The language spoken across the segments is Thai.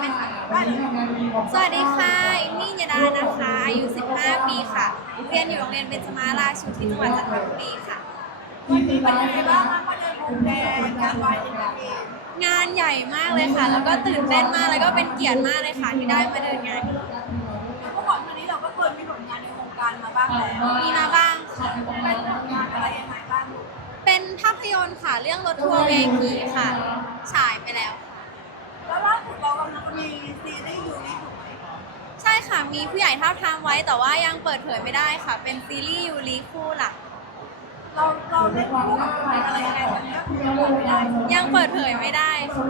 เป็นได้เลยสวัสดีค่ะอิมมี่ยดานะคะอายุ 15 ปีค่ะ เรียนอยู่โรงเรียนเบญจมาราชูที่จังหวัดจันทบุรีค่ะ วันนี้เป็นยังไงบ้างคะมาเดินพรมแดงการไหว้เอ็นเองงานใหญ่มากเลยค่ะ แล้วก็ตื่นเต้นมาก แล้วก็เป็นเกียรติมากเลยค่ะที่ได้มาเดินงานนี้เมื่อก่อนวันนี้เราก็เคยมีผลงานในวงการมาบ้างแล้วมีมาบ้างค่ะ เป็นผลงานอะไรยังไงบ้างลูกเป็นภาพยนตร์ค่ะ เรื่องรถทัวร์ VIP ค่ะ ฉายไปแล้วแล้วล่าสุดเรากำลังจะมีซีรีส์ยูริถูกไหม ใช่ค่ะ มีผู้ใหญ่ท้าบทามไว้แต่ว่ายังเปิดเผยไม่ได้ค่ะ เป็นซีรีส์ยูรีคู่หลักเราเราเล่นคู่กับใครอะไรยังไงตอนนี้ก็คือยังบอกไม่ได้ยังเปิดเผยไม่ได้ค่ะ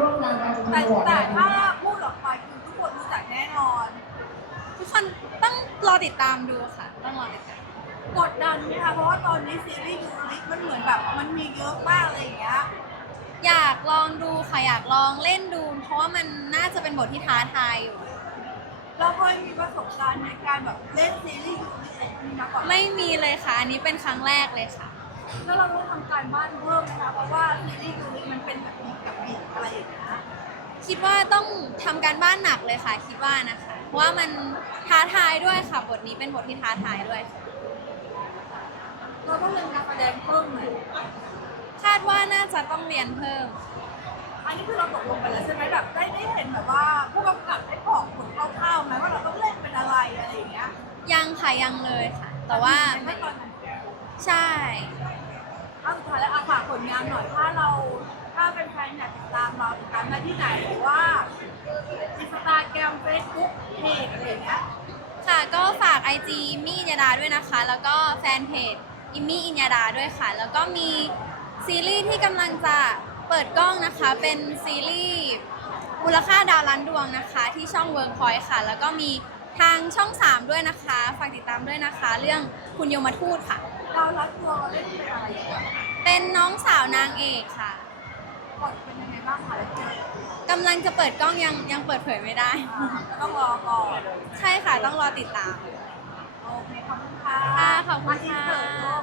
แต่แต่ถ้าพูดออกไปคือทุกคนรู้จักแน่นอน ทุกคนต้องรอติดตามดูค่ะ ต้องรอติดตาม กดดันไหมคะเพราะว่าตอนนี้ซีรีส์ยูริมันเหมือนแบบมันมีเยอะมากอะไรอย่างเงี้ยอยากลองดูค่ะอยากลองเล่นดู เพราะว่ามันน่าจะเป็นบทที่ท้าทายอยู่ เราเคยมีประสบการณ์ในการแบบเล่นซีรีส์ยูริอะไรนี้มาก่อนไหมไม่มีเลยค่ะ อันนี้เป็นครั้งแรกเลยค่ะ แล้วเราต้องทำการบ้านเพิ่มนะคะเพราะว่าซีรีส์ยูริมันเป็นแบบบีกับบีอะไรอย่างเงี้ยคิดว่าต้องทำการบ้านหนักเลยค่ะ คิดว่านะคะเพราะว่ามันท้าทายด้วยค่ะ บทนี้เป็นบทที่ท้าทายด้วยค่ะเราต้องเรียนการแสดงเพิ่มไหมคาดว่าน่าจะต้องเรียนเพิ่ม อันนี้คือเราตกลงกันแล้วใช่ไหมแบบ ค่ะยังเลยค่ะ แต่ว่าไม่ตอนนั้นใช่ เอาสุดท้ายแล้วอาฝากผลงานหน่อยถ้าเราถ้าเป็นแฟนอยากติดตามเราติดตามได้ที่ไหนหรือว่าอินสตาแกรมเฟซบุ๊กเพจอะไรอย่างเงี้ยค่ะก็ฝาก IG มี่อินยาดาด้วยนะคะ แล้วก็แฟนเพจอิมมี่อินยาดาด้วยค่ะ แล้วก็มีซีรีส์ที่กำลังจะเปิดกล้องนะคะ เป็นซีรีส์มูลค่าดาวล้านดวงนะคะ ที่ช่อง Workpoint ค่ะ แล้วก็มีทางช่อง 3 ด้วยนะคะฝากามด้วยนะคะ เรื่องคุณโยมทูตค่ะ เรารักตัวเล่นเป็นอะไรอย่อะเป็นน้องสาวนางเอกค่ะบทเป็นยังไงบ้างคะกำลังจะเปิดกล้องยังยังเปิดเผยไม่ได้ต้องรอก่อนใช่ค่ะต้องรอติดตามโอเคขอบคุณค่ะค่ะขอบคุมาณค่ะเกิดโลก